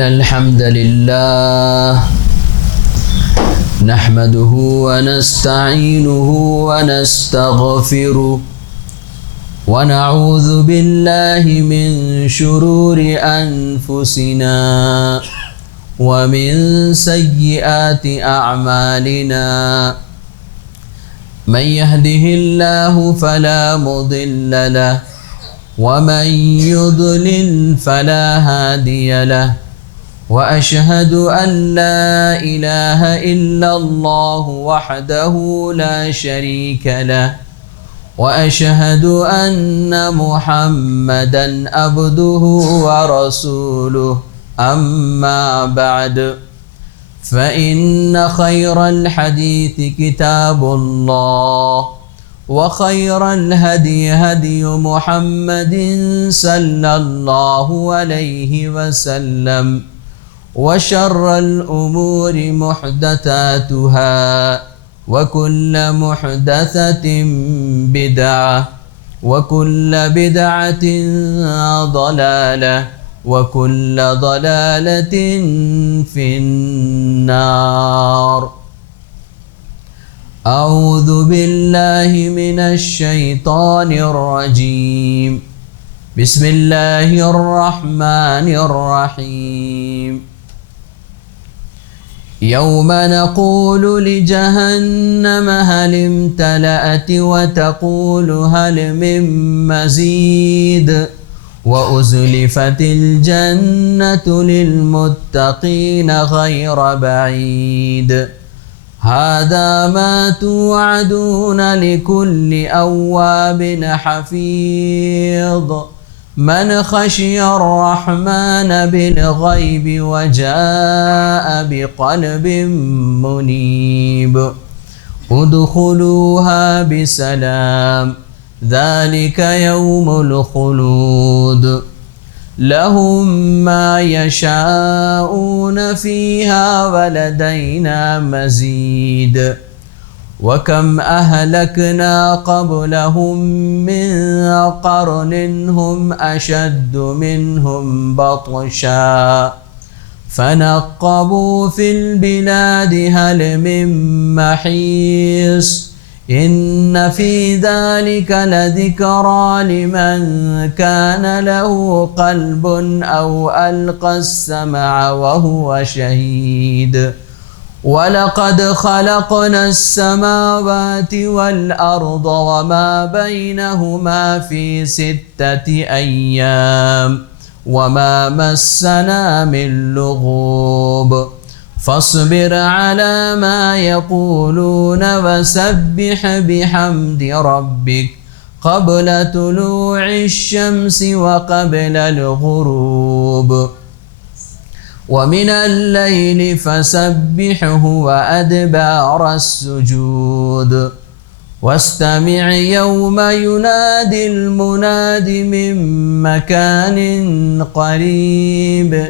إن الحمد لله نحمده ونستعينه ونستغفره ونعوذ بالله من شرور أنفسنا ومن سيئات أعمالنا من يهده الله فلا مضل له ومن يضلل فلا هادي له وأشهد أن لا إله إلا الله وحده لا شريك له وأشهد أن محمدا عبده ورسوله أما بعد فإن خير الحديث كتاب الله وخير الهدي هدي محمد صلى الله عليه وسلم وشر الأمور محدثاتها وكل محدثة بدعة وكل بدعة ضلالة وكل ضلالة في النار. أعوذ بالله من الشيطان الرجيم. بسم الله الرحمن الرحيم. يوم نقول لجهنم هل امتلأت وتقول هل من مزيد وأزلفت الجنة للمتقين غير بعيد هذا ما توعدون لكل أواب حفيظ من خشي الرحمن بالغيب وجاء بقلب منيب ادخلوها بسلام ذلك يوم الخلود لهم ما يشاءون فيها ولدينا مزيد وكم أهلكنا قبلهم من قرن هم أشد منهم بطشا فنقبوا في البلاد هل من محيص إن في ذلك لذكرى لمن كان له قلب أو ألقى السمع وهو شهيد ولقد خلقنا السماوات والأرض وما بينهما في 6 أيام وما مسنا من لغوب فاصبر على ما يقولون وسبح بحمد ربك قبل طلوع الشمس وقبل الغروب ومن الليل فسبحه وأدبار السجود واستمع يوم ينادي المناد من مكان قريب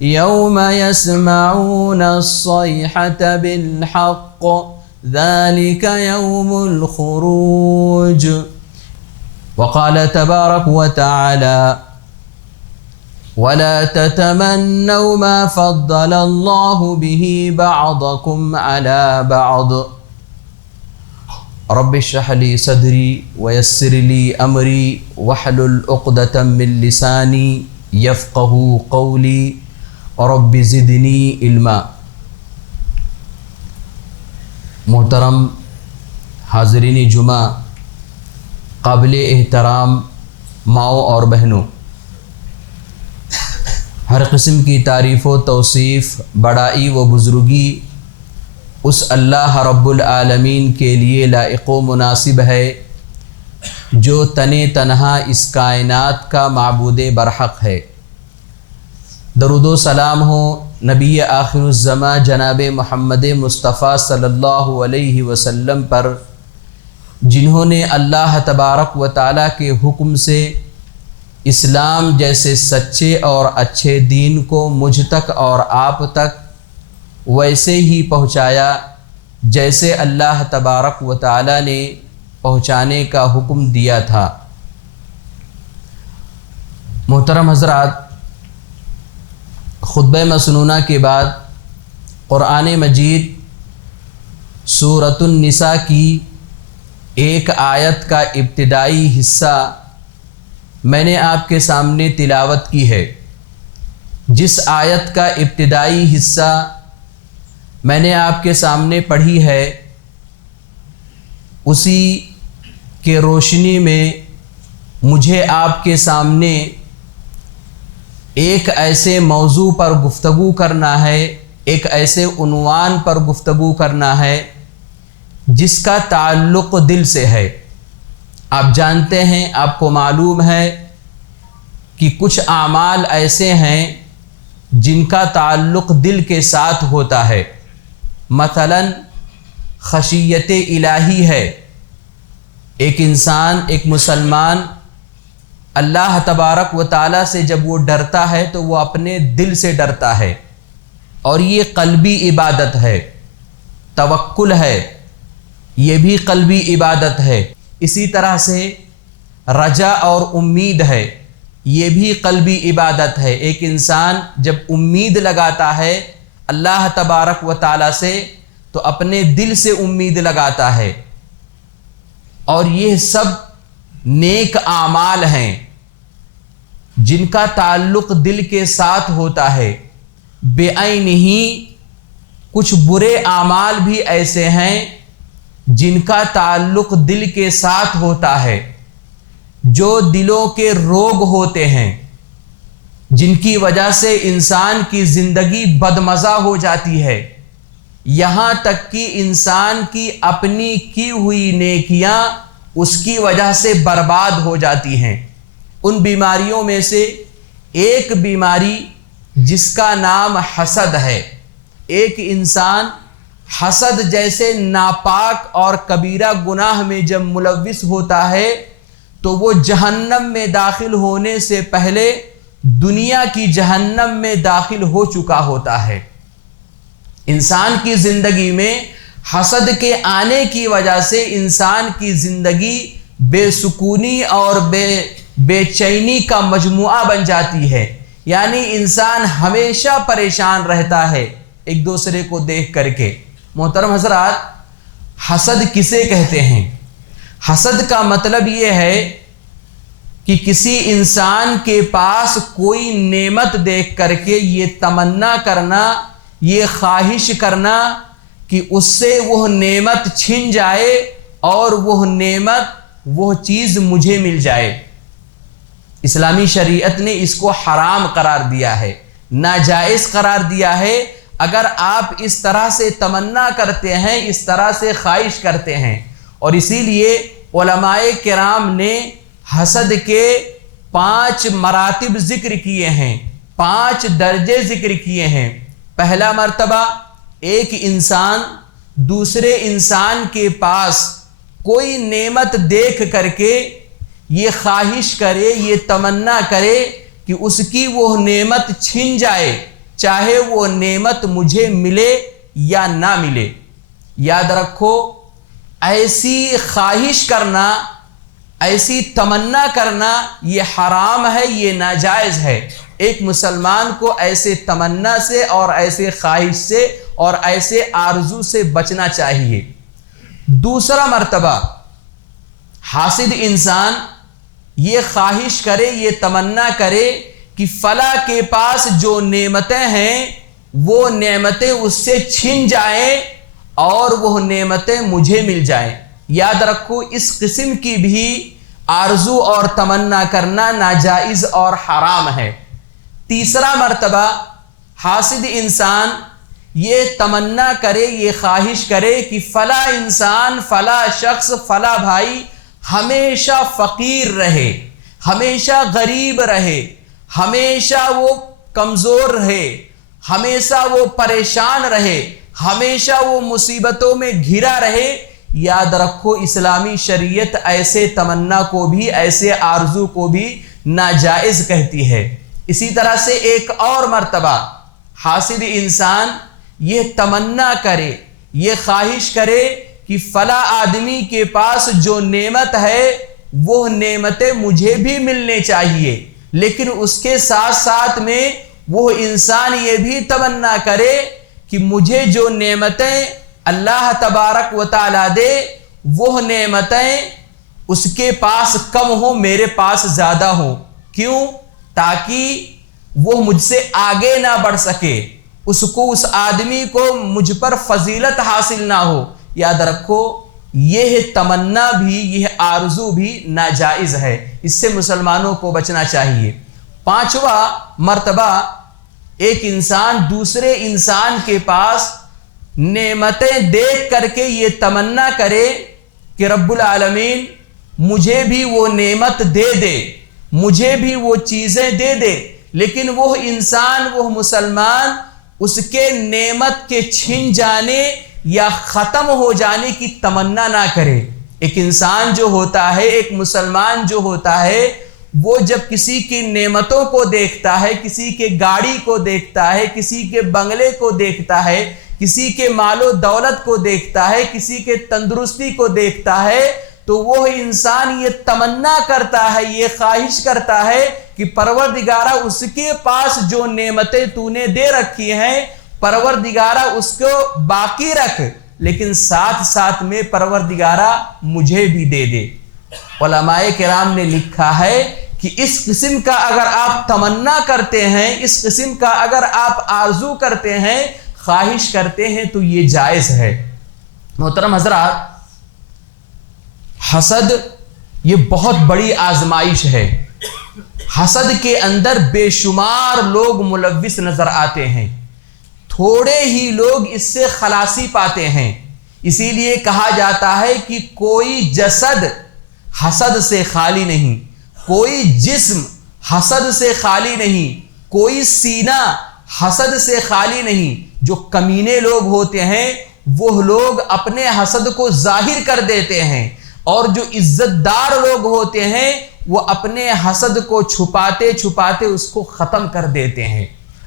يوم يسمعون الصيحة بالحق ذلك يوم الخروج. وقال تبارك وتعالى ولا تتمنوا ما فضل الله به بعضكم على بعض رب اشرح لي صدري ويسر لي أمري واحلل عقدة من لساني يفقه قولي رب زدنی علما. محترم حاضرین جمعہ، قابل احترام ماؤں اور بہنوں، ہر قسم کی تعریف و توصیف، بڑائی و بزرگی اس اللہ رب العالمین کے لیے لائق و مناسب ہے جو تنہا اس کائنات کا معبود برحق ہے۔ درود و سلام ہو نبی آخر الزماں جناب محمد مصطفیٰ صلی اللہ علیہ وسلم پر، جنہوں نے اللہ تبارک و تعالیٰ کے حکم سے اسلام جیسے سچے اور اچھے دین کو مجھ تک اور آپ تک ویسے ہی پہنچایا جیسے اللہ تبارک و تعالیٰ نے پہنچانے کا حکم دیا تھا۔ محترم حضرات، خطبہ مسنونہ کے بعد قرآن مجید سورۃ النساء کی ایک آیت کا ابتدائی حصہ میں نے آپ کے سامنے تلاوت کی ہے۔ جس آیت کا ابتدائی حصہ میں نے آپ کے سامنے پڑھی ہے، اسی کے روشنی میں مجھے آپ کے سامنے ایک ایسے موضوع پر گفتگو کرنا ہے، ایک ایسے عنوان پر گفتگو کرنا ہے جس کا تعلق دل سے ہے۔ آپ جانتے ہیں، آپ کو معلوم ہے کہ کچھ اعمال ایسے ہیں جن کا تعلق دل کے ساتھ ہوتا ہے۔ مثلا خشیت الہی ہے۔ ایک انسان، ایک مسلمان اللہ تبارک و تعالیٰ سے جب وہ ڈرتا ہے تو وہ اپنے دل سے ڈرتا ہے، اور یہ قلبی عبادت ہے۔ توکل ہے، یہ بھی قلبی عبادت ہے۔ اسی طرح سے رجا اور امید ہے، یہ بھی قلبی عبادت ہے۔ ایک انسان جب امید لگاتا ہے اللہ تبارک و تعالیٰ سے تو اپنے دل سے امید لگاتا ہے، اور یہ سب نیک اعمال ہیں جن کا تعلق دل کے ساتھ ہوتا ہے۔ بعینہ کچھ برے اعمال بھی ایسے ہیں جن کا تعلق دل کے ساتھ ہوتا ہے، جو دلوں کے روگ ہوتے ہیں، جن کی وجہ سے انسان کی زندگی بدمزہ ہو جاتی ہے، یہاں تک کہ انسان کی اپنی کی ہوئی نیکیاں اس کی وجہ سے برباد ہو جاتی ہیں۔ ان بیماریوں میں سے ایک بیماری جس کا نام حسد ہے۔ ایک انسان حسد جیسے ناپاک اور کبیرہ گناہ میں جب ملوث ہوتا ہے تو وہ جہنم میں داخل ہونے سے پہلے دنیا کی جہنم میں داخل ہو چکا ہوتا ہے۔ انسان کی زندگی میں حسد کے آنے کی وجہ سے انسان کی زندگی بے سکونی اور بے چینی کا مجموعہ بن جاتی ہے، یعنی انسان ہمیشہ پریشان رہتا ہے ایک دوسرے کو دیکھ کر کے۔ محترم حضرات، حسد کسے کہتے ہیں؟ حسد کا مطلب یہ ہے کہ کسی انسان کے پاس کوئی نعمت دیکھ کر کے یہ تمنا کرنا، یہ خواہش کرنا کہ اس سے وہ نعمت چھن جائے اور وہ نعمت، وہ چیز مجھے مل جائے۔ اسلامی شریعت نے اس کو حرام قرار دیا ہے، ناجائز قرار دیا ہے۔ اگر آپ اس طرح سے تمنا کرتے ہیں، اس طرح سے خواہش کرتے ہیں، اور اسی لیے علماء کرام نے حسد کے 5 مراتب ذکر کیے ہیں، 5 درجے ذکر کیے ہیں۔ پہلا مرتبہ، ایک انسان دوسرے انسان کے پاس کوئی نعمت دیکھ کر کے یہ خواہش کرے، یہ تمنا کرے کہ اس کی وہ نعمت چھن جائے، چاہے وہ نعمت مجھے ملے یا نہ ملے۔ یاد رکھو، ایسی خواہش کرنا، ایسی تمنا کرنا یہ حرام ہے، یہ ناجائز ہے۔ ایک مسلمان کو ایسے تمنا سے اور ایسے خواہش سے اور ایسے آرزو سے بچنا چاہیے۔ دوسرا مرتبہ، حاسد انسان یہ خواہش کرے، یہ تمنا کرے کہ فلاں کے پاس جو نعمتیں ہیں وہ نعمتیں اس سے چھن جائیں اور وہ نعمتیں مجھے مل جائیں۔ یاد رکھو، اس قسم کی بھی آرزو اور تمنا کرنا ناجائز اور حرام ہے۔ تیسرا مرتبہ، حاسد انسان یہ تمنا کرے، یہ خواہش کرے کہ فلاں انسان، فلاں شخص، فلاں بھائی ہمیشہ فقیر رہے، ہمیشہ غریب رہے، ہمیشہ وہ کمزور رہے، ہمیشہ وہ پریشان رہے، ہمیشہ وہ مصیبتوں میں گھرا رہے۔ یاد رکھو، اسلامی شریعت ایسے تمنا کو بھی، ایسے آرزو کو بھی ناجائز کہتی ہے۔ اسی طرح سے ایک اور مرتبہ، حاسد انسان یہ تمنا کرے، یہ خواہش کرے کہ فلاں آدمی کے پاس جو نعمت ہے وہ نعمتیں مجھے بھی ملنے چاہیے، لیکن اس کے ساتھ ساتھ میں وہ انسان یہ بھی تمنا کرے کہ مجھے جو نعمتیں اللہ تبارک و تعالیٰ دے وہ نعمتیں اس کے پاس کم ہوں، میرے پاس زیادہ ہوں۔ کیوں؟ تاکہ وہ مجھ سے آگے نہ بڑھ سکے، اس آدمی کو مجھ پر فضیلت حاصل نہ ہو۔ یاد رکھو یہ تمنا بھی، یہ آرزو بھی ناجائز ہے، اس سے مسلمانوں کو بچنا چاہیے۔ پانچواں مرتبہ ایک انسان دوسرے انسان کے پاس نعمتیں دیکھ کر کے یہ تمنا کرے کہ رب العالمین مجھے بھی وہ نعمت دے دے، مجھے بھی وہ چیزیں دے دے، لیکن وہ انسان، وہ مسلمان اس کے نعمت کے چھن جانے یا ختم ہو جانے کی تمنا نہ کرے۔ ایک انسان جو ہوتا ہے، ایک مسلمان جو ہوتا ہے، وہ جب کسی کی نعمتوں کو دیکھتا ہے، کسی کے گاڑی کو دیکھتا ہے، کسی کے بنگلے کو دیکھتا ہے، کسی کے مال و دولت کو دیکھتا ہے، کسی کے تندرستی کو دیکھتا ہے، تو وہ انسان یہ تمنا کرتا ہے، یہ خواہش کرتا ہے کہ پروردگارہ اس کے پاس جو نعمتیں تو نے دے رکھی ہیں، پروردگارہ اس کو باقی رکھ، لیکن ساتھ ساتھ میں پروردگارہ مجھے بھی دے دے۔ علماء کرام نے لکھا ہے کہ اس قسم کا اگر آپ تمنا کرتے ہیں، اس قسم کا اگر آپ آرزو کرتے ہیں، خواہش کرتے ہیں، تو یہ جائز ہے۔ محترم حضرات، حسد یہ بہت بڑی آزمائش ہے۔ حسد کے اندر بے شمار لوگ ملوث نظر آتے ہیں، تھوڑے ہی لوگ اس سے خلاصی پاتے ہیں۔ اسی لیے کہا جاتا ہے کہ کوئی جسد حسد سے خالی نہیں، کوئی جسم حسد سے خالی نہیں، کوئی سینہ حسد سے خالی نہیں۔ جو کمینے لوگ ہوتے ہیں وہ لوگ اپنے حسد کو ظاہر کر دیتے ہیں، اور جو عزت دار لوگ ہوتے ہیں وہ اپنے حسد کو چھپاتے چھپاتے اس کو ختم کر دیتے ہیں۔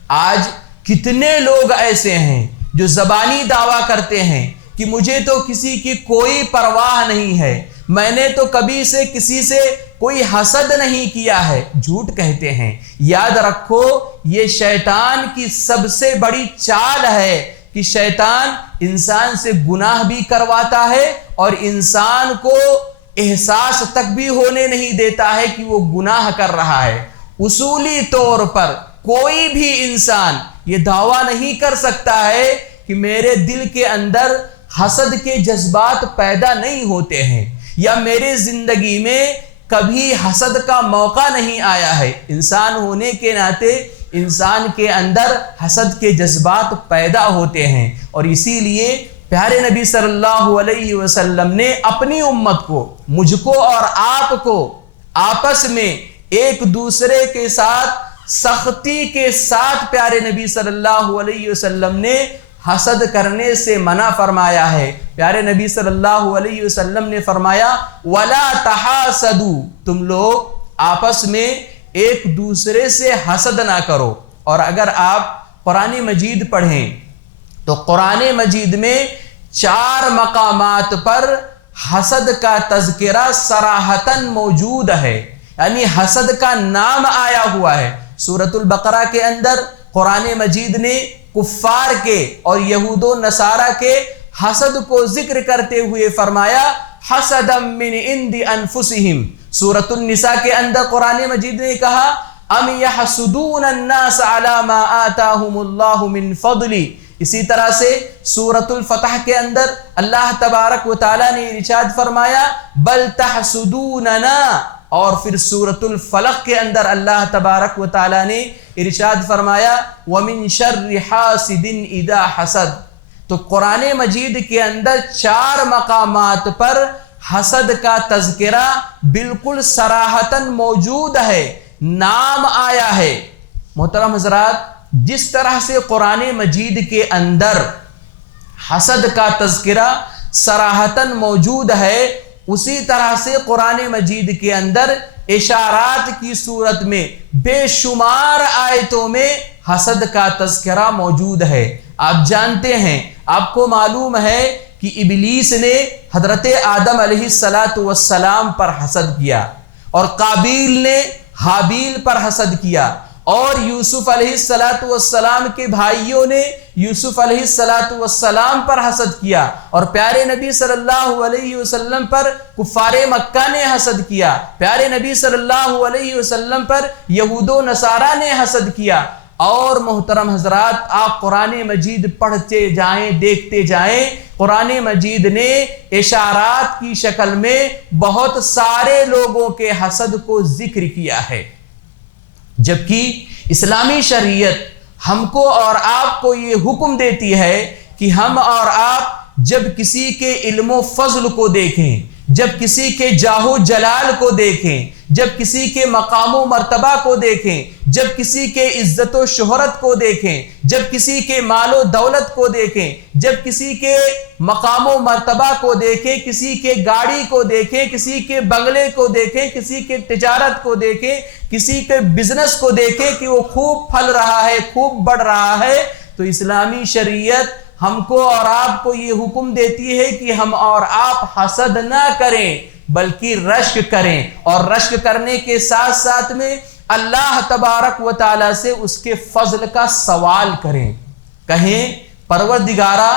آج کتنے لوگ ایسے ہیں جو زبانی دعویٰ کرتے ہیں کہ مجھے تو کسی کی کوئی پرواہ نہیں ہے، میں نے تو کبھی سے کسی سے کوئی حسد نہیں کیا ہے، جھوٹ کہتے ہیں۔ یاد رکھو یہ شیطان کی سب سے بڑی چال ہے کہ شیطان انسان سے گناہ بھی کرواتا ہے اور انسان کو احساس تک بھی ہونے نہیں دیتا ہے کہ وہ گناہ کر رہا ہے۔ اصولی طور پر کوئی بھی انسان یہ دعویٰ نہیں کر سکتا ہے کہ میرے دل کے اندر حسد کے جذبات پیدا نہیں ہوتے ہیں، یا میرے زندگی میں کبھی حسد کا موقع نہیں آیا ہے۔ انسان ہونے کے ناطے انسان کے اندر حسد کے جذبات پیدا ہوتے ہیں، اور اسی لیے پیارے نبی صلی اللہ علیہ وسلم نے اپنی امت کو، مجھ کو اور آپ کو آپس میں ایک دوسرے کے ساتھ سختی کے ساتھ پیارے نبی صلی اللہ علیہ وسلم نے حسد کرنے سے منع فرمایا ہے۔ پیارے نبی صلی اللہ علیہ وسلم نے فرمایا وَلَا تَحَاسَدُوا، تم لوگ آپس میں ایک دوسرے سے حسد نہ کرو۔ اور اگر آپ قرآن مجید پڑھیں تو قرآن مجید میں 4 مقامات پر حسد کا تذکرہ صراحتاً موجود ہے، یعنی حسد کا نام آیا ہوا ہے۔ سورۃ البقرہ کے اندر قرآن مجید نے کفار کے اور یہود و نصارہ کے حسد کو ذکر کرتے ہوئے فرمایا حسدا من عند انفسہم۔ سورۃ النساء کے اندر قرآن مجید نے کہا ام یحسدون الناس علی ما آتاہم اللہ من فضل۔ اسی طرح سے سورۃ الفتح کے اندر اللہ تبارک و تعالیٰ نے ارشاد فرمایا بل تحسدوننا، اور پھر سورۃ الفلق کے اندر اللہ تبارک و تعالیٰ نے ارشاد فرمایا وَمِن شَرِّ حَاسِدٍ إِذَا حَسَدَ۔ تو قرآن مجید کے اندر 4 مقامات پر حسد کا تذکرہ بالکل صراحتاً موجود ہے، نام آیا ہے۔ محترم حضرات، جس طرح سے قرآن مجید کے اندر حسد کا تذکرہ صراحتاً موجود ہے، اسی طرح سے قرآن مجید کے اندر اشارات کی صورت میں بے شمار آیتوں میں حسد کا تذکرہ موجود ہے۔ آپ جانتے ہیں، آپ کو معلوم ہے کہ ابلیس نے حضرت آدم علیہ السلام پر حسد کیا، اور قابیل نے حابیل پر حسد کیا، اور یوسف علیہ السلام کے بھائیوں نے یوسف علیہ السلام پر حسد کیا، اور پیارے نبی صلی اللہ علیہ وسلم پر کفار مکہ نے حسد کیا، پیارے نبی صلی اللہ علیہ وسلم پر یہود و نصارہ نے حسد کیا۔ اور محترم حضرات، آپ قرآن مجید پڑھتے جائیں، دیکھتے جائیں، قرآن مجید نے اشارات کی شکل میں بہت سارے لوگوں کے حسد کو ذکر کیا ہے، جبکہ اسلامی شریعت ہم کو اور آپ کو یہ حکم دیتی ہے کہ ہم اور آپ جب کسی کے علم و فضل کو دیکھیں، جب کسی کے جاہ و جلال کو دیکھیں، جب کسی کے مقام و مرتبہ کو دیکھیں، جب کسی کے عزت و شہرت کو دیکھیں، جب کسی کے مال و دولت کو دیکھیں، جب کسی کے مقام و مرتبہ کو دیکھیں، کسی کے گاڑی کو دیکھیں، کسی کے بنگلے کو دیکھیں، کسی کے تجارت کو دیکھیں، کسی کے بزنس کو دیکھیں کہ وہ خوب پھل رہا ہے، خوب بڑھ رہا ہے، تو اسلامی شریعت ہم کو اور آپ کو یہ حکم دیتی ہے کہ ہم اور آپ حسد نہ کریں بلکہ رشک کریں، اور رشک کرنے کے ساتھ ساتھ میں اللہ تبارک و تعالی سے اس کے فضل کا سوال کریں، کہیں پروردگارا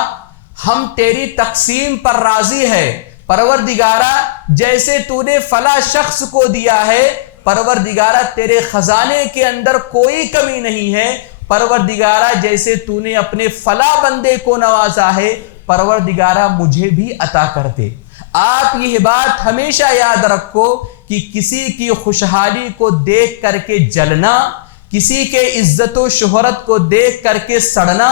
ہم تیری تقسیم پر راضی ہے، پروردگارا جیسے تو نے فلاں شخص کو دیا ہے، پروردگارا تیرے خزانے کے اندر کوئی کمی نہیں ہے، پروردگارا جیسے تو نے اپنے فلاں بندے کو نوازا ہے، پروردگارا مجھے بھی عطا کر دے۔ آپ یہ بات ہمیشہ یاد رکھو کہ کسی کی خوشحالی کو دیکھ کر کے جلنا، کسی کے عزت و شہرت کو دیکھ کر کے سڑنا،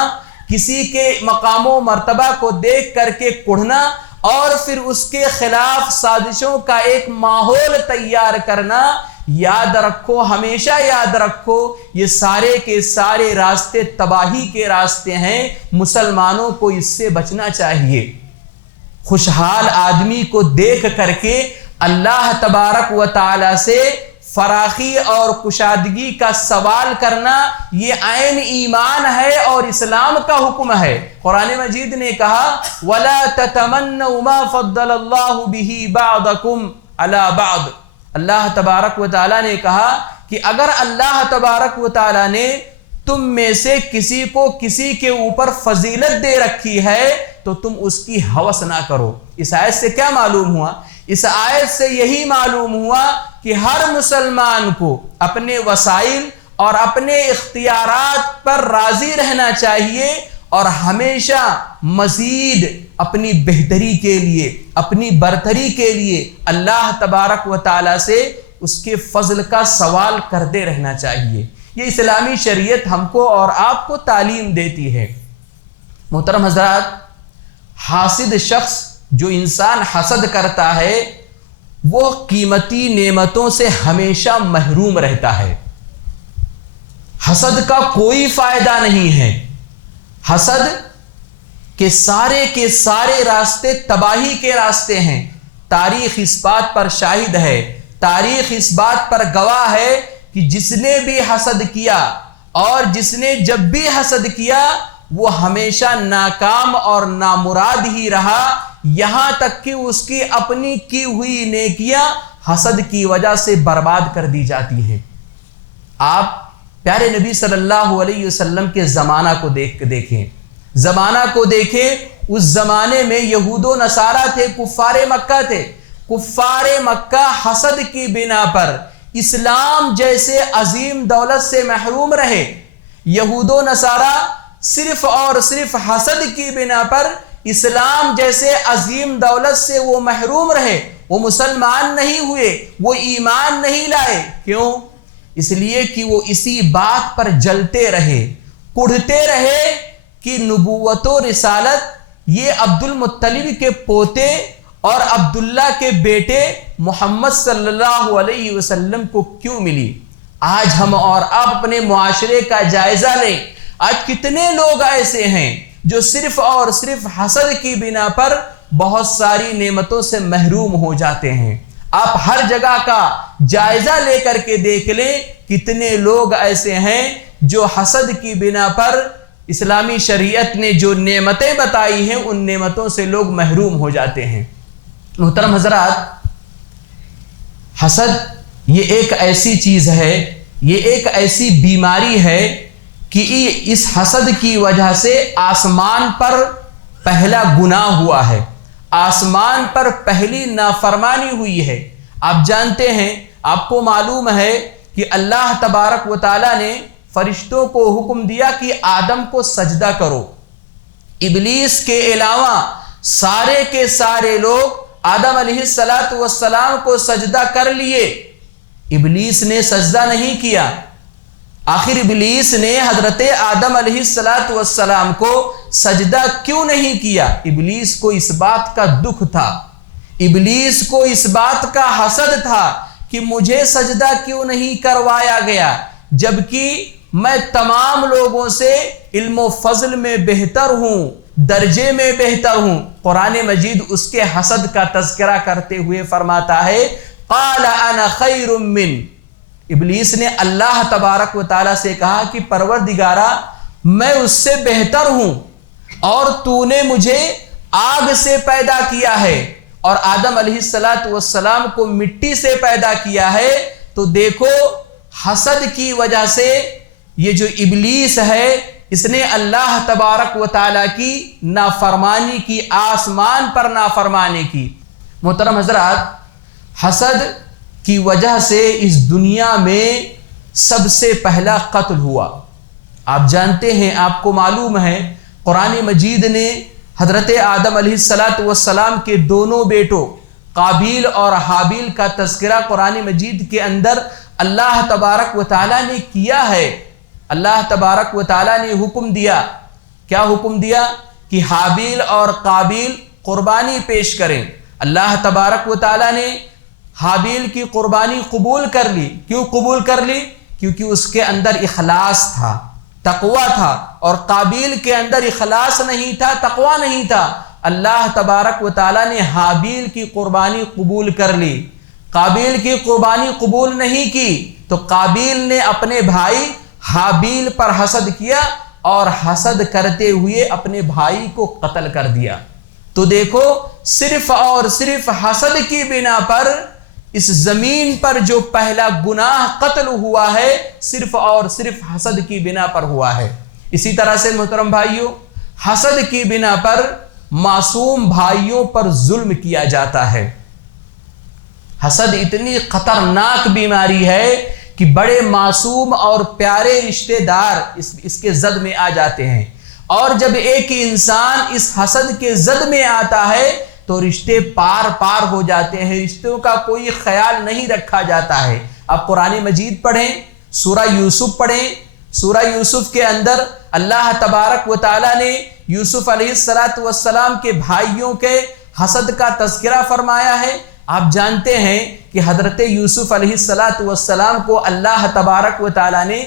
کسی کے مقام و مرتبہ کو دیکھ کر کے کڑھنا، اور پھر اس کے خلاف سازشوں کا ایک ماحول تیار کرنا، یاد رکھو، ہمیشہ یاد رکھو، یہ سارے کے سارے راستے تباہی کے راستے ہیں، مسلمانوں کو اس سے بچنا چاہیے۔ خوشحال آدمی کو دیکھ کر کے اللہ تبارک و تعالی سے فراخی اور کشادگی کا سوال کرنا یہ عین ایمان ہے اور اسلام کا حکم ہے۔ قرآن مجید نے کہا وَلَا تَتَمَنَّوْا مَا فَضَّلَ اللَّهُ بِهِ بَعْضَكُمْ عَلَى بَعْضٍ۔ اللہ تبارک و تعالیٰ نے کہا کہ اگر اللہ تبارک و تعالیٰ نے تم میں سے کسی کو کسی کے اوپر فضیلت دے رکھی ہے تو تم اس کی ہوس نہ کرو۔ اس آیت سے کیا معلوم ہوا؟ اس آیت سے یہی معلوم ہوا کہ ہر مسلمان کو اپنے وسائل اور اپنے اختیارات پر راضی رہنا چاہیے، اور ہمیشہ مزید اپنی بہتری کے لیے، اپنی برتری کے لیے اللہ تبارک و تعالی سے اس کے فضل کا سوال کرتے رہنا چاہیے۔ یہ اسلامی شریعت ہم کو اور آپ کو تعلیم دیتی ہے۔ محترم حضرات، حاسد شخص، جو انسان حسد کرتا ہے، وہ قیمتی نعمتوں سے ہمیشہ محروم رہتا ہے۔ حسد کا کوئی فائدہ نہیں ہے۔ حسد کے سارے راستے تباہی کے راستے ہیں۔ تاریخ اس بات پر شاہد ہے، تاریخ اس بات پر گواہ ہے کہ جس نے بھی حسد کیا اور جس نے جب بھی حسد کیا وہ ہمیشہ ناکام اور نامراد ہی رہا، یہاں تک کہ اس کی اپنی کی ہوئی نیکیاں حسد کی وجہ سے برباد کر دی جاتی ہیں۔ آپ پیارے نبی صلی اللہ علیہ وسلم کے زمانہ کو دیکھیں، زمانہ کو دیکھیں۔ اس زمانے میں یہود و نصارہ تھے، کفار مکہ تھے۔ کفار مکہ حسد کی بنا پر اسلام جیسے عظیم دولت سے محروم رہے۔ یہود و نصارہ صرف اور صرف حسد کی بنا پر اسلام جیسے عظیم دولت سے وہ محروم رہے، وہ مسلمان نہیں ہوئے، وہ ایمان نہیں لائے۔ کیوں؟ اس لیے کہ وہ اسی بات پر جلتے رہے، کڑھتے رہے کہ نبوت و رسالت یہ عبد المطلب کے پوتے اور عبداللہ کے بیٹے محمد صلی اللہ علیہ وسلم کو کیوں ملی۔ آج ہم اور آپ اپنے معاشرے کا جائزہ لیں، آج کتنے لوگ ایسے ہیں جو صرف اور صرف حسد کی بنا پر بہت ساری نعمتوں سے محروم ہو جاتے ہیں۔ آپ ہر جگہ کا جائزہ لے کر کے دیکھ لیں، کتنے لوگ ایسے ہیں جو حسد کی بنا پر اسلامی شریعت نے جو نعمتیں بتائی ہیں ان نعمتوں سے لوگ محروم ہو جاتے ہیں۔ محترم حضرات، حسد یہ ایک ایسی چیز ہے یہ ایک ایسی بیماری ہے کہ اس حسد کی وجہ سے آسمان پر پہلا گناہ ہوا ہے، آسمان پر پہلی نافرمانی ہوئی ہے۔ آپ جانتے ہیں، آپ کو معلوم ہے کہ اللہ تبارک و تعالیٰ نے فرشتوں کو حکم دیا کہ آدم کو سجدہ کرو۔ ابلیس کے علاوہ سارے کے سارے لوگ آدم علیہ السلام کو سجدہ کر لیے، ابلیس نے سجدہ نہیں کیا۔ آخر ابلیس نے حضرت آدم علیہ السلام کو سجدہ کیوں نہیں کیا؟ ابلیس کو اس بات کا دکھ تھا، ابلیس کو اس بات کا حسد تھا کہ مجھے سجدہ کیوں نہیں کروایا گیا، جبکہ میں تمام لوگوں سے علم و فضل میں بہتر ہوں، درجے میں بہتر ہوں۔ قرآن مجید اس کے حسد کا تذکرہ کرتے ہوئے فرماتا ہے قال انا خیر من، ابلیس نے اللہ تبارک و تعالیٰ سے کہا کہ پروردگارا میں اس سے بہتر ہوں، اور تو نے مجھے آگ سے پیدا کیا ہے اور آدم علیہ السلام کو مٹی سے پیدا کیا ہے۔ تو دیکھو حسد کی وجہ سے یہ جو ابلیس ہے اس نے اللہ تبارک و تعالیٰ کی نافرمانی کی، آسمان پر نافرمانی کی۔ محترم حضرات، حسد کی وجہ سے اس دنیا میں سب سے پہلا قتل ہوا۔ آپ جانتے ہیں، آپ کو معلوم ہے، قرآن مجید نے حضرت آدم علیہ السلام کے دونوں بیٹوں قابیل اور حابیل کا تذکرہ قرآن مجید کے اندر اللہ تبارک و تعالیٰ نے کیا ہے۔ اللہ تبارک و تعالیٰ نے حکم دیا، کیا حکم دیا؟ کہ حابیل اور قابیل قربانی پیش کریں۔ اللہ تبارک و تعالیٰ نے حابیل کی قربانی قبول کر لی۔ کیوں قبول کر لی؟ کیونکہ اس کے اندر اخلاص تھا، تقوی تھا، اور قابیل کے اندر اخلاص نہیں تھا، تقوی نہیں تھا۔ اللہ تبارک و تعالیٰ نے حابیل کی قربانی قبول کر لی، قابیل کی قربانی قبول نہیں کی، تو قابیل نے اپنے بھائی حابیل پر حسد کیا اور حسد کرتے ہوئے اپنے بھائی کو قتل کر دیا۔ تو دیکھو، صرف اور صرف حسد کی بنا پر اس زمین پر جو پہلا گناہ قتل ہوا ہے، صرف اور صرف حسد کی بنا پر ہوا ہے۔ اسی طرح سے محترم بھائیوں، حسد کی بنا پر معصوم بھائیوں پر ظلم کیا جاتا ہے۔ حسد اتنی خطرناک بیماری ہے کہ بڑے معصوم اور پیارے رشتہ دار اس کے زد میں آ جاتے ہیں، اور جب ایک انسان اس حسد کے زد میں آتا ہے تو رشتے پار ہو جاتے ہیں، رشتوں کا کوئی خیال نہیں رکھا جاتا ہے۔ اب قرآن مجید پڑھیں، سورہ یوسف پڑھیں، سورہ یوسف کے اندر اللہ تبارک و تعالیٰ نے یوسف علیہ السلام کے بھائیوں کے حسد کا تذکرہ فرمایا ہے۔ آپ جانتے ہیں کہ حضرت یوسف علیہ السلام کو اللہ تبارک و تعالیٰ نے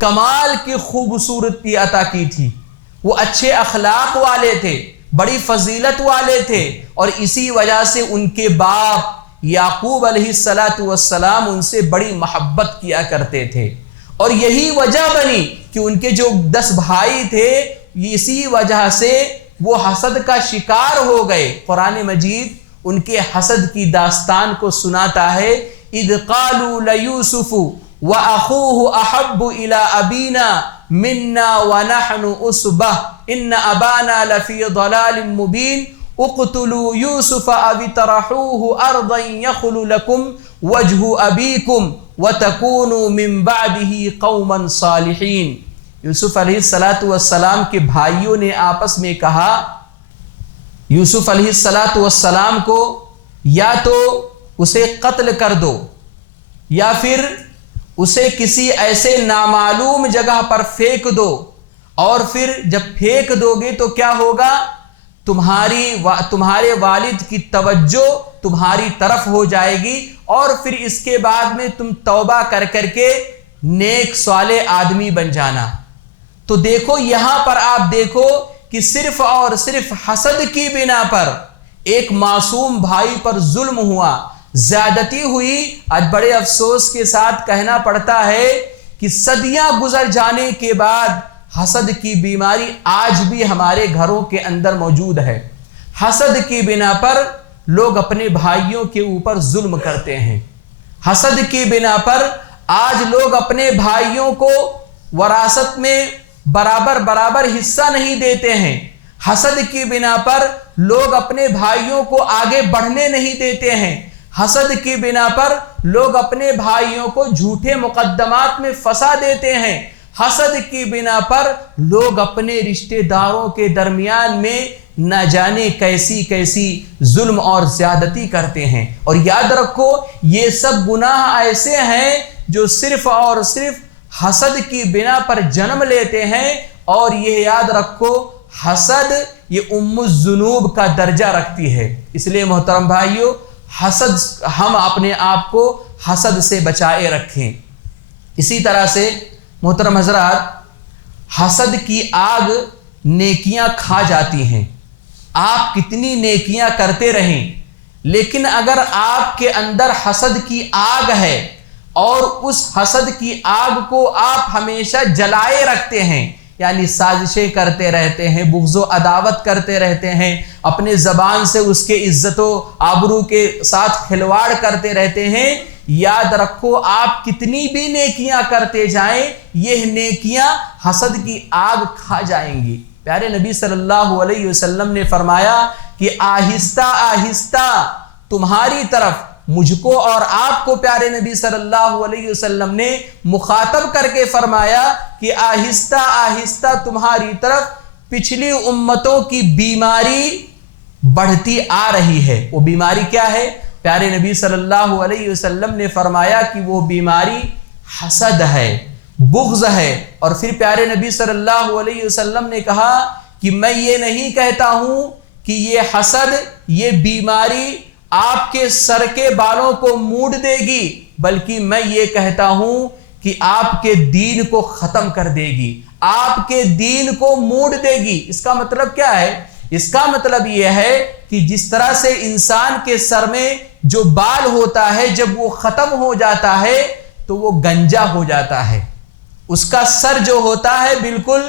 کمال کی خوبصورتی عطا کی تھی، وہ اچھے اخلاق والے تھے، بڑی فضیلت والے تھے، اور اسی وجہ سے ان کے باپ یعقوب علیہ السلام ان سے بڑی محبت کیا کرتے تھے، اور یہی وجہ بنی کہ ان کے جو 10 بھائی تھے اسی وجہ سے وہ حسد کا شکار ہو گئے۔ قرآن مجید ان کے حسد کی داستان کو سناتا ہے، اذ قالوا لیوسف واخوہ احب الی ابینا منا ونحن عصبہ ان ابانا لفی ضلال مبین اقتلوا یوسف او اطرحوہ ارضا یخل لکم وجہ ابیکم وتکونوا من بعدہ قوما صالحین۔ یوسف علیہ السلام کے بھائیوں نے آپس میں کہا، یوسف علیہ السلام کو یا تو اسے قتل کر دو، یا پھر اسے کسی ایسے نامعلوم جگہ پر پھینک دو، اور پھر جب پھینک دو گے تو کیا ہوگا؟ تمہارے والد کی توجہ تمہاری طرف ہو جائے گی، اور پھر اس کے بعد میں تم توبہ کر کے نیک صالح آدمی بن جانا۔ تو دیکھو، یہاں پر آپ دیکھو کہ صرف اور صرف حسد کی بنا پر ایک معصوم بھائی پر ظلم ہوا، زیادتی ہوئی۔ آج بڑے افسوس کے ساتھ کہنا پڑتا ہے کہ صدیاں گزر جانے کے بعد حسد کی بیماری آج بھی ہمارے گھروں کے اندر موجود ہے۔ حسد کی بنا پر لوگ اپنے بھائیوں کے اوپر ظلم کرتے ہیں، حسد کی بنا پر آج لوگ اپنے بھائیوں کو وراثت میں برابر حصہ نہیں دیتے ہیں۔ حسد کی بنا پر لوگ اپنے بھائیوں کو آگے بڑھنے نہیں دیتے ہیں۔ حسد کی بنا پر لوگ اپنے بھائیوں کو جھوٹے مقدمات میں پھنسا دیتے ہیں۔ حسد کی بنا پر لوگ اپنے رشتہ داروں کے درمیان میں نہ جانے کیسی کیسی ظلم اور زیادتی کرتے ہیں۔ اور یاد رکھو، یہ سب گناہ ایسے ہیں جو صرف اور صرف حسد کی بنا پر جنم لیتے ہیں۔ اور یہ یاد رکھو، حسد یہ الذنوب کا درجہ رکھتی ہے۔ اس لیے محترم بھائیوں، ہم اپنے آپ کو حسد سے بچائے رکھیں۔ اسی طرح سے محترم حضرات، حسد کی آگ نیکیاں کھا جاتی ہیں۔ آپ کتنی نیکیاں کرتے رہیں، لیکن اگر آپ کے اندر حسد کی آگ ہے اور اس حسد کی آگ کو آپ ہمیشہ جلائے رکھتے ہیں، یعنی سازشیں کرتے رہتے ہیں، بغض و عداوت کرتے رہتے ہیں، اپنے زبان سے اس کے عزت و آبرو کے ساتھ کھلواڑ کرتے رہتے ہیں، یاد رکھو آپ کتنی بھی نیکیاں کرتے جائیں، یہ نیکیاں حسد کی آگ کھا جائیں گی۔ پیارے نبی صلی اللہ علیہ وسلم نے فرمایا کہ آہستہ آہستہ تمہاری طرف، مجھ کو اور آپ کو پیارے نبی صلی اللہ علیہ وسلم نے مخاطب کر کے فرمایا کہ آہستہ آہستہ تمہاری طرف پچھلی امتوں کی بیماری بڑھتی آ رہی ہے۔ وہ بیماری کیا ہے؟ پیارے نبی صلی اللہ علیہ وسلم نے فرمایا کہ وہ بیماری حسد ہے، بغض ہے۔ اور پھر پیارے نبی صلی اللہ علیہ وسلم نے کہا کہ میں یہ نہیں کہتا ہوں کہ یہ حسد، یہ بیماری آپ کے سر کے بالوں کو موڑ دے گی، بلکہ میں یہ کہتا ہوں کہ آپ کے دین کو ختم کر دے گی، آپ کے دین کو موڑ دے گی۔ اس کا مطلب کیا ہے؟ اس کا مطلب یہ ہے کہ جس طرح سے انسان کے سر میں جو بال ہوتا ہے، جب وہ ختم ہو جاتا ہے تو وہ گنجا ہو جاتا ہے، اس کا سر جو ہوتا ہے بالکل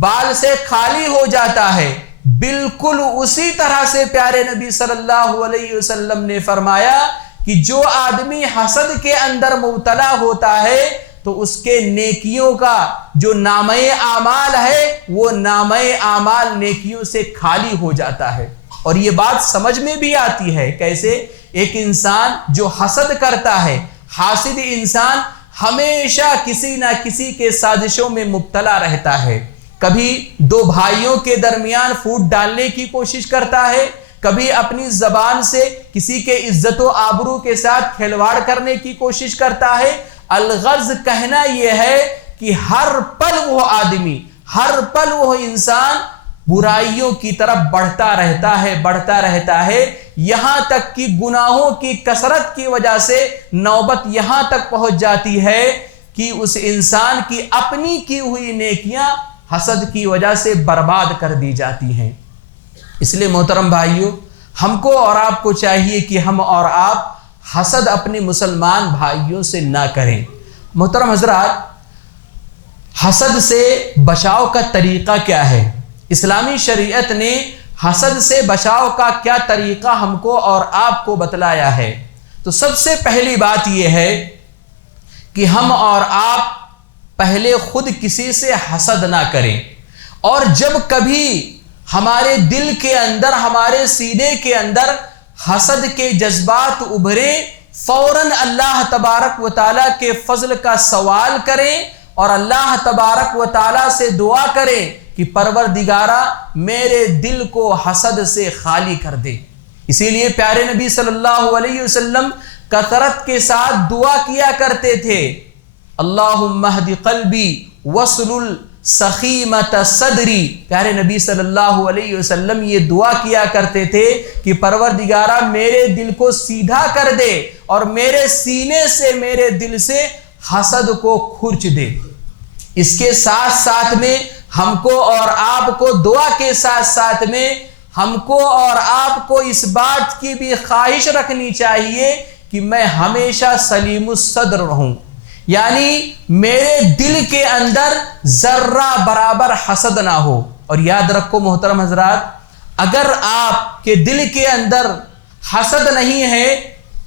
بال سے خالی ہو جاتا ہے۔ بالکل اسی طرح سے پیارے نبی صلی اللہ علیہ وسلم نے فرمایا کہ جو آدمی حسد کے اندر مبتلا ہوتا ہے تو اس کے نیکیوں کا جو نامہ اعمال ہے، وہ نامہ اعمال نیکیوں سے خالی ہو جاتا ہے۔ اور یہ بات سمجھ میں بھی آتی ہے، کیسے؟ ایک انسان جو حسد کرتا ہے، حاسد انسان ہمیشہ کسی نہ کسی کے سازشوں میں مبتلا رہتا ہے۔ کبھی دو بھائیوں کے درمیان پھوٹ ڈالنے کی کوشش کرتا ہے، کبھی اپنی زبان سے کسی کے عزت و آبرو کے ساتھ کھلواڑ کرنے کی کوشش کرتا ہے۔ الغرض کہنا یہ ہے کہ ہر پل وہ آدمی، ہر پل وہ انسان برائیوں کی طرف بڑھتا رہتا ہے، یہاں تک کہ گناہوں کی کثرت کی وجہ سے نوبت یہاں تک پہنچ جاتی ہے کہ اس انسان کی اپنی کی ہوئی نیکیاں حسد کی وجہ سے برباد کر دی جاتی ہیں۔ اس لیے محترم بھائیوں، ہم کو اور آپ کو چاہیے کہ ہم اور آپ حسد اپنے مسلمان بھائیوں سے نہ کریں۔ محترم حضرات، حسد سے بچاؤ کا طریقہ کیا ہے؟ اسلامی شریعت نے حسد سے بچاؤ کا کیا طریقہ ہم کو اور آپ کو بتلایا ہے؟ تو سب سے پہلی بات یہ ہے کہ ہم اور آپ پہلے خود کسی سے حسد نہ کریں، اور جب کبھی ہمارے دل کے اندر، ہمارے سینے کے اندر حسد کے جذبات ابھرے، فوراً اللہ تبارک و تعالیٰ کے فضل کا سوال کریں اور اللہ تبارک و تعالیٰ سے دعا کریں کہ پروردگارا میرے دل کو حسد سے خالی کر دے۔ اسی لیے پیارے نبی صلی اللہ علیہ وسلم کثرت کے ساتھ دعا کیا کرتے تھے، اللہم اہد قلبی واسلل سخیمۃ صدری۔ پیارے نبی صلی اللہ علیہ وسلم یہ دعا کیا کرتے تھے کہ پروردگارا میرے دل کو سیدھا کر دے اور میرے سینے سے، میرے دل سے حسد کو کھرچ دے۔ اس کے ساتھ ساتھ میں ہم کو اور آپ کو دعا کے ساتھ ساتھ میں ہم کو اور آپ کو اس بات کی بھی خواہش رکھنی چاہیے کہ میں ہمیشہ سلیم الصدر رہوں، یعنی میرے دل کے اندر ذرہ برابر حسد نہ ہو۔ اور یاد رکھو محترم حضرات، اگر آپ کے دل کے اندر حسد نہیں ہے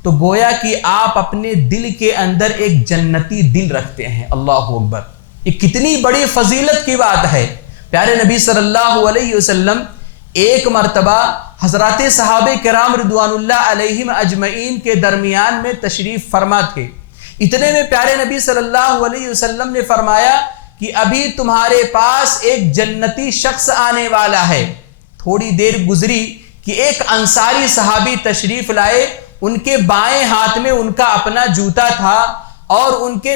تو گویا کہ آپ اپنے دل کے اندر ایک جنتی دل رکھتے ہیں۔ اللہ اکبر، یہ کتنی بڑی فضیلت کی بات ہے۔ پیارے نبی صلی اللہ علیہ وسلم ایک مرتبہ حضرات صحابہ کرام رضوان اللہ علیہم اجمعین کے درمیان میں تشریف فرما تھے۔ اتنے میں پیارے نبی صلی اللہ علیہ وسلم نے فرمایا کہ ابھی تمہارے پاس ایک جنتی شخص آنے والا ہے۔ تھوڑی دیر گزری کہ ایک انصاری صحابی تشریف لائے، ان کے بائیں ہاتھ میں ان کا اپنا جوتا تھا اور ان کے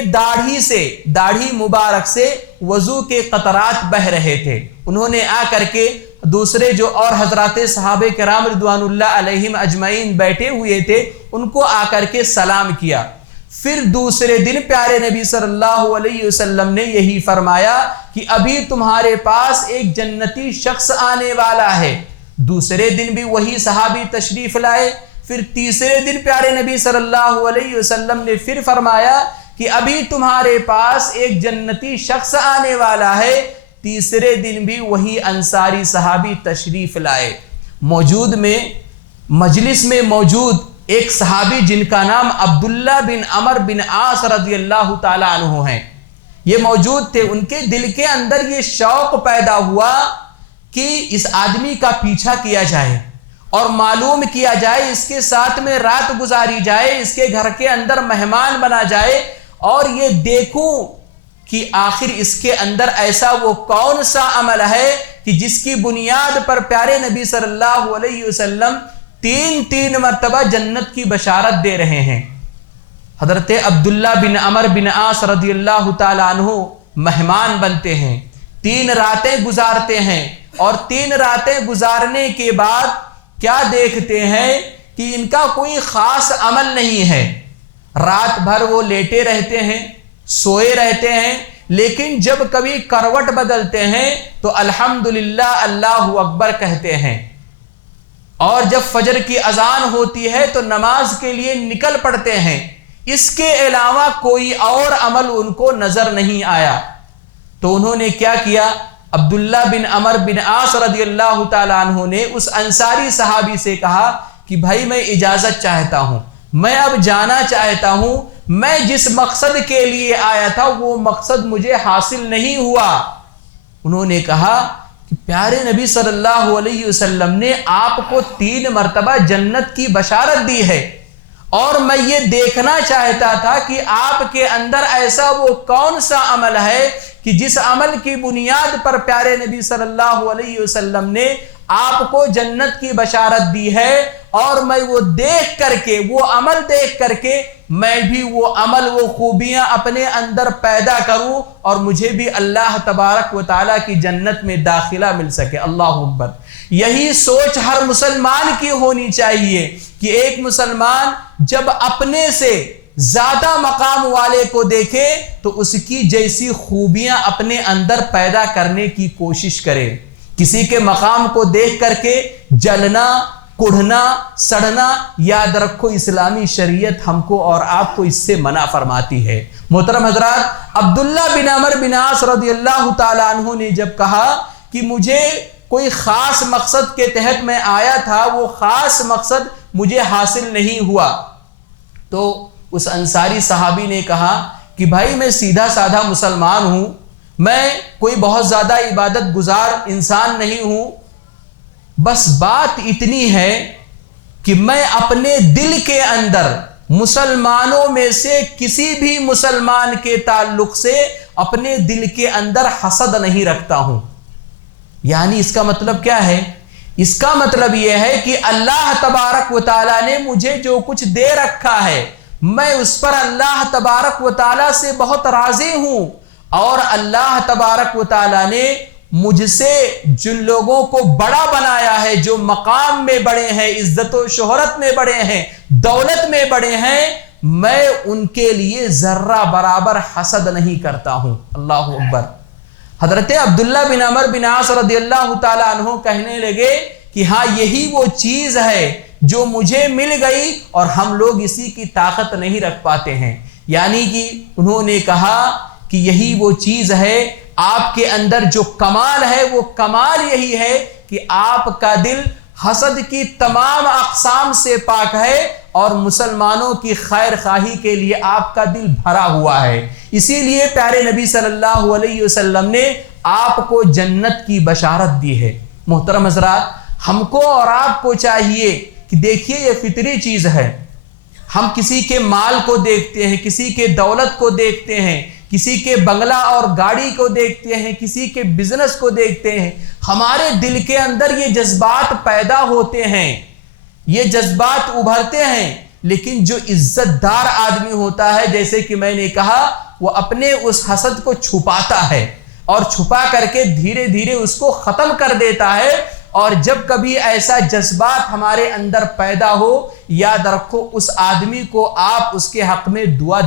داڑھی مبارک سے وضو کے قطرات بہ رہے تھے۔ انہوں نے آ کر کے دوسرے جو اور حضرات صحابہ کرام رضوان اللہ علیہم اجمعین بیٹھے ہوئے تھے ان کو آ کر کے سلام کیا۔ پھر دوسرے دن پیارے نبی صلی اللہ علیہ وسلم نے یہی فرمایا کہ ابھی تمہارے پاس ایک جنتی شخص آنے والا ہے۔ دوسرے دن بھی وہی صحابی تشریف لائے۔ پھر تیسرے دن پیارے نبی صلی اللہ علیہ وسلم نے پھر فرمایا کہ ابھی تمہارے پاس ایک جنتی شخص آنے والا ہے۔ تیسرے دن بھی وہی انصاری صحابی تشریف لائے۔ مجلس میں موجود ایک صحابی جن کا نام عبداللہ بن عمر بن عاص رضی اللہ تعالی عنہ ہیں، یہ موجود تھے۔ ان کے دل کے اندر یہ شوق پیدا ہوا کہ اس آدمی کا پیچھا کیا جائے اور معلوم کیا جائے، اس کے ساتھ میں رات گزاری جائے، اس کے گھر کے اندر مہمان بنا جائے اور یہ دیکھوں کہ آخر اس کے اندر ایسا وہ کون سا عمل ہے کہ جس کی بنیاد پر پیارے نبی صلی اللہ علیہ وسلم تین مرتبہ جنت کی بشارت دے رہے ہیں۔ حضرت عبداللہ بن عمر بن عاص رضی اللہ تعالی عنہ مہمان بنتے ہیں، 3 راتیں گزارتے ہیں اور 3 راتیں گزارنے کے بعد کیا دیکھتے ہیں کہ ان کا کوئی خاص عمل نہیں ہے۔ رات بھر وہ لیٹے رہتے ہیں، سوئے رہتے ہیں، لیکن جب کبھی کروٹ بدلتے ہیں تو الحمدللہ اللہ اکبر کہتے ہیں، اور جب فجر کی اذان ہوتی ہے تو نماز کے لیے نکل پڑتے ہیں۔ اس کے علاوہ کوئی اور عمل ان کو نظر نہیں آیا۔ تو انہوں نے کیا کیا؟ عبداللہ بن عمر بن عاص رضی اللہ تعالیٰ عنہ نے اس انصاری صحابی سے کہا کہ بھائی میں اجازت چاہتا ہوں، میں اب جانا چاہتا ہوں، میں جس مقصد کے لیے آیا تھا وہ مقصد مجھے حاصل نہیں ہوا۔ انہوں نے کہا کہ پیارے نبی صلی اللہ علیہ وسلم نے آپ کو 3 مرتبہ جنت کی بشارت دی ہے اور میں یہ دیکھنا چاہتا تھا کہ آپ کے اندر ایسا وہ کون سا عمل ہے کہ جس عمل کی بنیاد پر پیارے نبی صلی اللہ علیہ وسلم نے آپ کو جنت کی بشارت دی ہے، اور میں وہ دیکھ کر کے، وہ عمل دیکھ کر کے میں بھی وہ عمل، وہ خوبیاں اپنے اندر پیدا کروں اور مجھے بھی اللہ تبارک و تعالیٰ کی جنت میں داخلہ مل سکے۔ اللہ اکبر۔ یہی سوچ ہر مسلمان کی ہونی چاہیے کہ ایک مسلمان جب اپنے سے زیادہ مقام والے کو دیکھے تو اس کی جیسی خوبیاں اپنے اندر پیدا کرنے کی کوشش کرے۔ کسی کے مقام کو دیکھ کر کے جلنا، کڑھنا، سڑنا، یاد رکھو اسلامی شریعت ہم کو اور آپ کو اس سے منع فرماتی ہے۔ محترم حضرات، عبداللہ بن عمر بن عاص رضی اللہ تعالیٰ عنہ نے جب کہا کہ مجھے کوئی خاص مقصد کے تحت میں آیا تھا، وہ خاص مقصد مجھے حاصل نہیں ہوا، تو اس انصاری صحابی نے کہا کہ بھائی میں سیدھا سادھا مسلمان ہوں، میں کوئی بہت زیادہ عبادت گزار انسان نہیں ہوں، بس بات اتنی ہے کہ میں اپنے دل کے اندر مسلمانوں میں سے کسی بھی مسلمان کے تعلق سے اپنے دل کے اندر حسد نہیں رکھتا ہوں۔ یعنی اس کا مطلب کیا ہے؟ اس کا مطلب یہ ہے کہ اللہ تبارک و تعالیٰ نے مجھے جو کچھ دے رکھا ہے میں اس پر اللہ تبارک و تعالیٰ سے بہت راضی ہوں، اور اللہ تبارک و تعالیٰ نے مجھ سے جن لوگوں کو بڑا بنایا ہے، جو مقام میں بڑے ہیں، عزت و شہرت میں بڑے ہیں، دولت میں بڑے ہیں، میں ان کے لیے ذرہ برابر حسد نہیں کرتا ہوں۔ اللہ اکبر۔ حضرت عبداللہ بن عمر بن عاص رضی اللہ تعالیٰ عنہ کہنے لگے کہ ہاں یہی وہ چیز ہے جو مجھے مل گئی اور ہم لوگ اسی کی طاقت نہیں رکھ پاتے ہیں۔ یعنی کہ انہوں نے کہا کہ یہی وہ چیز ہے، آپ کے اندر جو کمال ہے وہ کمال یہی ہے کہ آپ کا دل حسد کی تمام اقسام سے پاک ہے اور مسلمانوں کی خیر خواہی کے لیے آپ کا دل بھرا ہوا ہے۔ اسی لیے پیارے نبی صلی اللہ علیہ وسلم نے آپ کو جنت کی بشارت دی ہے۔ محترم حضرات، ہم کو اور آپ کو چاہیے کہ دیکھیے یہ فطری چیز ہے، ہم کسی کے مال کو دیکھتے ہیں، کسی کے دولت کو دیکھتے ہیں، کسی کے بنگلہ اور گاڑی کو دیکھتے ہیں، کسی کے بزنس کو دیکھتے ہیں، ہمارے دل کے اندر یہ جذبات پیدا ہوتے ہیں، یہ جذبات ابھرتے ہیں، لیکن جو عزت دار آدمی ہوتا ہے، جیسے کہ میں نے کہا، وہ اپنے اس حسد کو چھپاتا ہے اور چھپا کر کے دھیرے دھیرے اس کو ختم کر دیتا ہے۔ اور جب کبھی ایسا جذبات ہمارے اندر پیدا ہو، یاد رکھو اس آدمی کو آپ اس کے حق میں دعا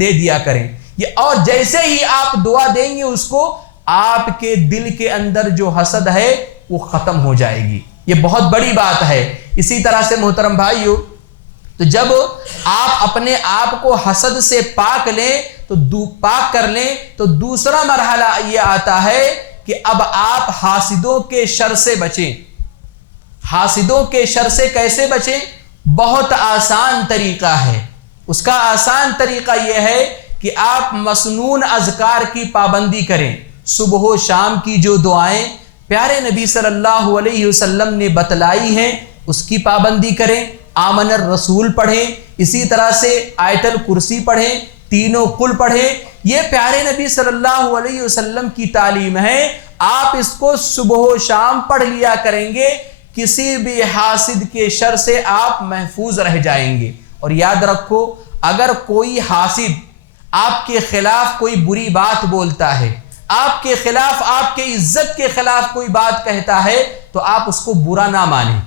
دے دیا کریں، اور جیسے ہی آپ دعا دیں گے اس کو، آپ کے دل کے اندر جو حسد ہے وہ ختم ہو جائے گی۔ یہ بہت بڑی بات ہے۔ اسی طرح سے محترم بھائیو، تو جب آپ اپنے آپ کو حسد سے پاک کر لیں تو دوسرا مرحلہ یہ آتا ہے کہ اب آپ حاسدوں کے شر سے بچیں۔ حاسدوں کے شر سے کیسے بچیں؟ بہت آسان طریقہ ہے۔ اس کا آسان طریقہ یہ ہے کہ آپ مسنون اذکار کی پابندی کریں۔ صبح و شام کی جو دعائیں پیارے نبی صلی اللہ علیہ وسلم نے بتلائی ہیں اس کی پابندی کریں۔ آمن الرسول پڑھیں، اسی طرح سے آیت الکرسی پڑھیں، تینوں قل پڑھیں۔ یہ پیارے نبی صلی اللہ علیہ وسلم کی تعلیم ہے۔ آپ اس کو صبح و شام پڑھ لیا کریں گے، کسی بھی حاسد کے شر سے آپ محفوظ رہ جائیں گے۔ اور یاد رکھو، اگر کوئی حاسد آپ کے خلاف کوئی بری بات بولتا ہے، آپ کے خلاف، آپ کے عزت کے خلاف کوئی بات کہتا ہے، تو آپ اس کو برا نہ مانیں۔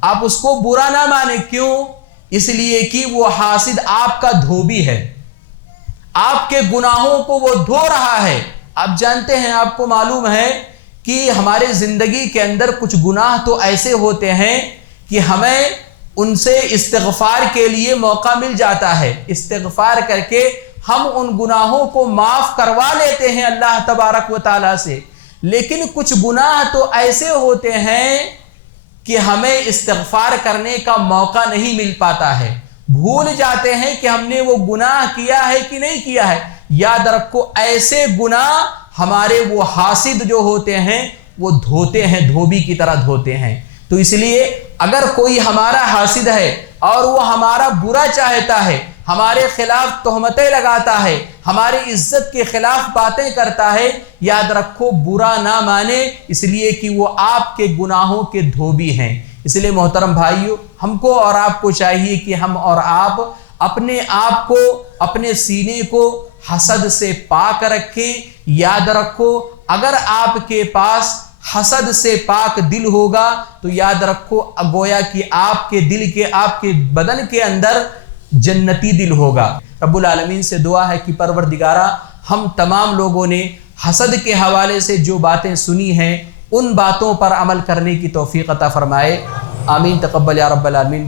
آپ اس کو برا نہ مانیں۔ کیوں؟ اس لیے کہ وہ حاسد آپ کا دھوبی ہے، آپ کے گناہوں کو وہ دھو رہا ہے۔ آپ جانتے ہیں، آپ کو معلوم ہے کہ ہمارے زندگی کے اندر کچھ گناہ تو ایسے ہوتے ہیں کہ ہمیں ان سے استغفار کے لیے موقع مل جاتا ہے، استغفار کر کے ہم ان گناہوں کو معاف کروا لیتے ہیں اللہ تبارک و تعالیٰ سے۔ لیکن کچھ گناہ تو ایسے ہوتے ہیں کہ ہمیں استغفار کرنے کا موقع نہیں مل پاتا ہے، بھول جاتے ہیں کہ ہم نے وہ گناہ کیا ہے کہ نہیں کیا ہے۔ یاد رکھو، ایسے گناہ ہمارے وہ حاسد جو ہوتے ہیں وہ دھوتے ہیں، دھوبی کی طرح دھوتے ہیں۔ تو اس لیے اگر کوئی ہمارا حاسد ہے اور وہ ہمارا برا چاہتا ہے، ہمارے خلاف تہمتیں لگاتا ہے، ہماری عزت کے خلاف باتیں کرتا ہے، یاد رکھو برا نہ مانے، اس لیے کہ وہ آپ کے گناہوں کے دھوبی ہیں۔ اس لیے محترم بھائیو، ہم کو اور آپ کو چاہیے کہ ہم اور آپ اپنے آپ کو، اپنے سینے کو حسد سے پاک رکھیں۔ یاد رکھو، اگر آپ کے پاس حسد سے پاک دل ہوگا تو یاد رکھو گویا کہ آپ کے دل کے، آپ کے بدن کے اندر جنتی دل ہوگا۔ رب العالمین سے دعا ہے کہ پروردگارہ، ہم تمام لوگوں نے حسد کے حوالے سے جو باتیں سنی ہیں ان باتوں پر عمل کرنے کی توفیق عطا فرمائے۔ آمین، تقبل یا رب العالمین۔